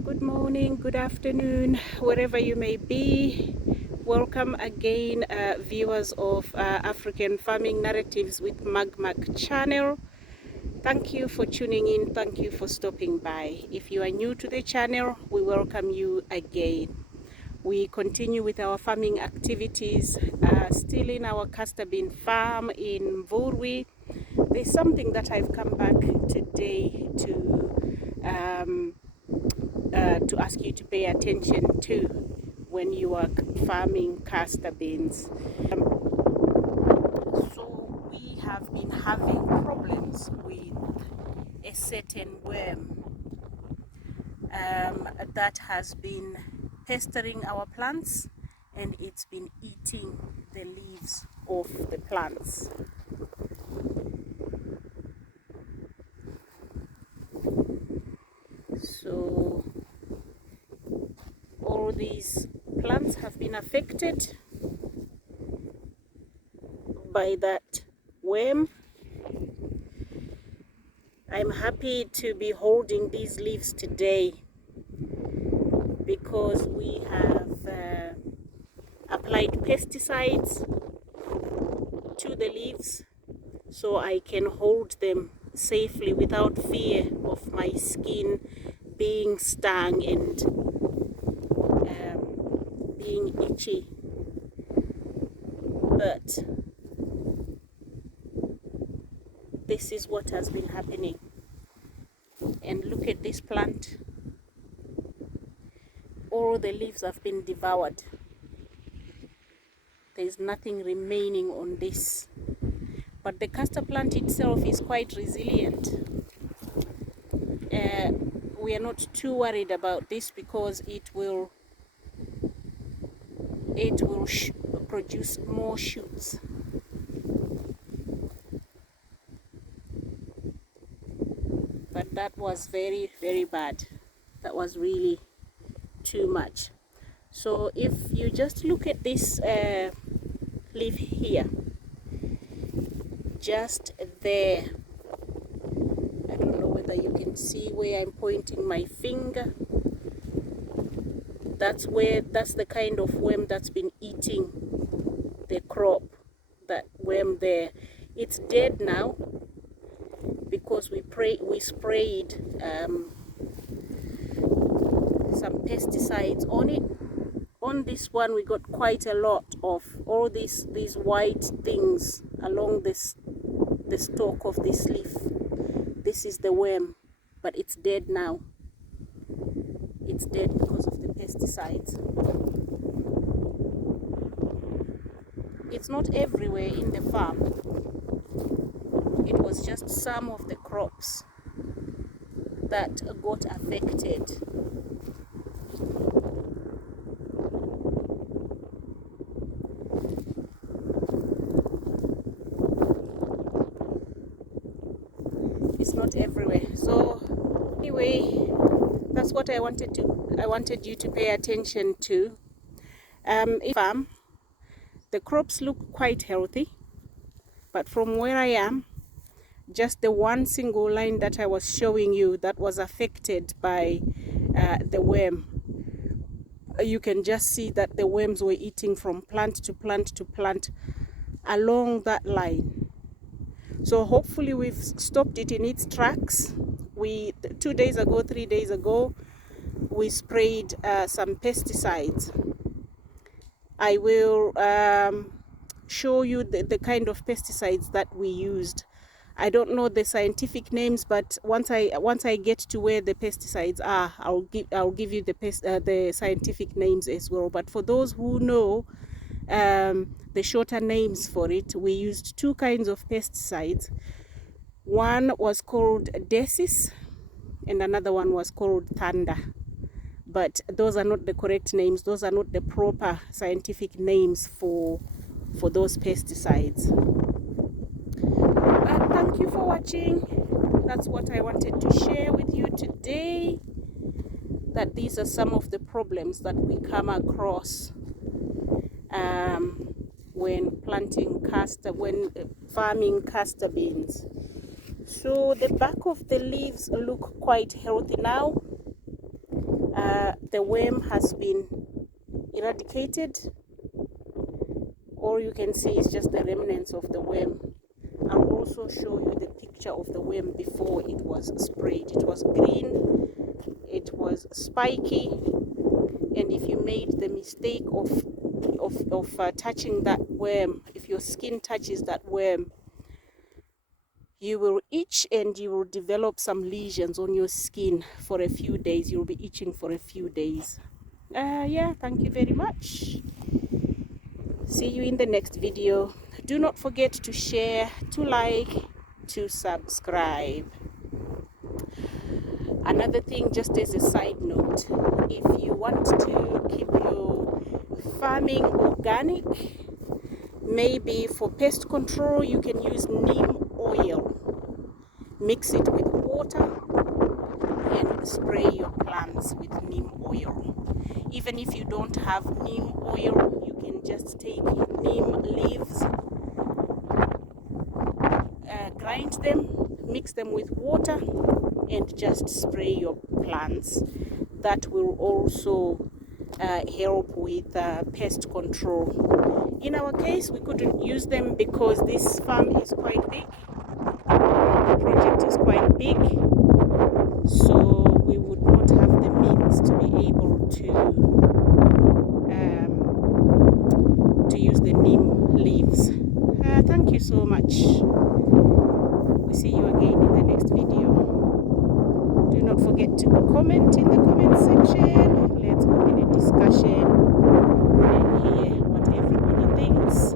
good morning, good afternoon, wherever you may be. Welcome again, viewers of African Farming Narratives with Magmac channel. Thank you for tuning in. Thank you for stopping by. If you are new to the channel, we welcome you again. We continue with our farming activities, still in our castor bean farm in Mvurwi. There's something that I've come back today to ask you to pay attention to when you are farming castor beans. So we have been having problems with a certain worm that has been pestering our plants, and it's been eating the leaves of the plants. So all these plants have been affected by that worm. I'm happy to be holding these leaves today because we have applied pesticides to the leaves so I can hold them safely without fear of my skin being stung and being itchy. But this is what has been happening. And look at this plant. All the leaves have been devoured. There is nothing remaining on this. But the castor plant itself is quite resilient. We are not too worried about this because it will produce more shoots. But that was very, very bad. That was really too much. So if you just look at this leaf here, just there, I don't know whether you can see where I'm pointing my finger. That's the kind of worm that's been eating the crop. That worm there, it's dead now because we sprayed some pesticides on it. On this one we got quite a lot of all these white things along the stalk of this leaf. This is the worm, but it's dead now. It's dead because of the pesticides. It's not everywhere in the farm. It was just some of the crops that got affected. It's not everywhere. So anyway, that's what I wanted you to pay attention to. Farm, the crops look quite healthy, but from where I am, just the one single line that I was showing you that was affected by the worm, you can just see that the worms were eating from plant to plant to plant along that line. So hopefully we've stopped it in its tracks. 3 days ago, we sprayed some pesticides. I will show you the kind of pesticides that we used. I don't know the scientific names, but once I get to where the pesticides are, I'll give you the scientific names as well. But for those who know the shorter names for it, we used two kinds of pesticides. One was called Decis and another one was called Thunder. But those are not the correct names. Those are not the proper scientific names for those pesticides. Thank you for watching. That's what I wanted to share with you today, that these are some of the problems that we come across when farming castor beans. So the back of the leaves look quite healthy now. the worm has been eradicated, or you can see it's just the remnants of the worm. I'll also show you the picture of the worm before it was sprayed. It was green, it was spiky, and if you made the mistake of touching that worm, if your skin touches that worm, you will itch and you will develop some lesions on your skin for a few days. You'll be itching for a few days. Yeah, thank you very much. See you in the next video. Do not forget to share, to like, to subscribe. Another thing, just as a side note, if you want to keep your farming organic, maybe for pest control, you can use neem oil. Mix it with water and spray your plants with neem oil. Even if you don't have neem oil, you can just take neem leaves, grind them, mix them with water, and just spray your plants. That will also help with pest control. In our case, we couldn't use them because this farm is quite big. The project is quite big, so we would not have the means to be able to use the neem leaves. Thank you so much. We see you again in the next video. Do not forget to comment in the comment section. Let's open a discussion and hear what everybody thinks.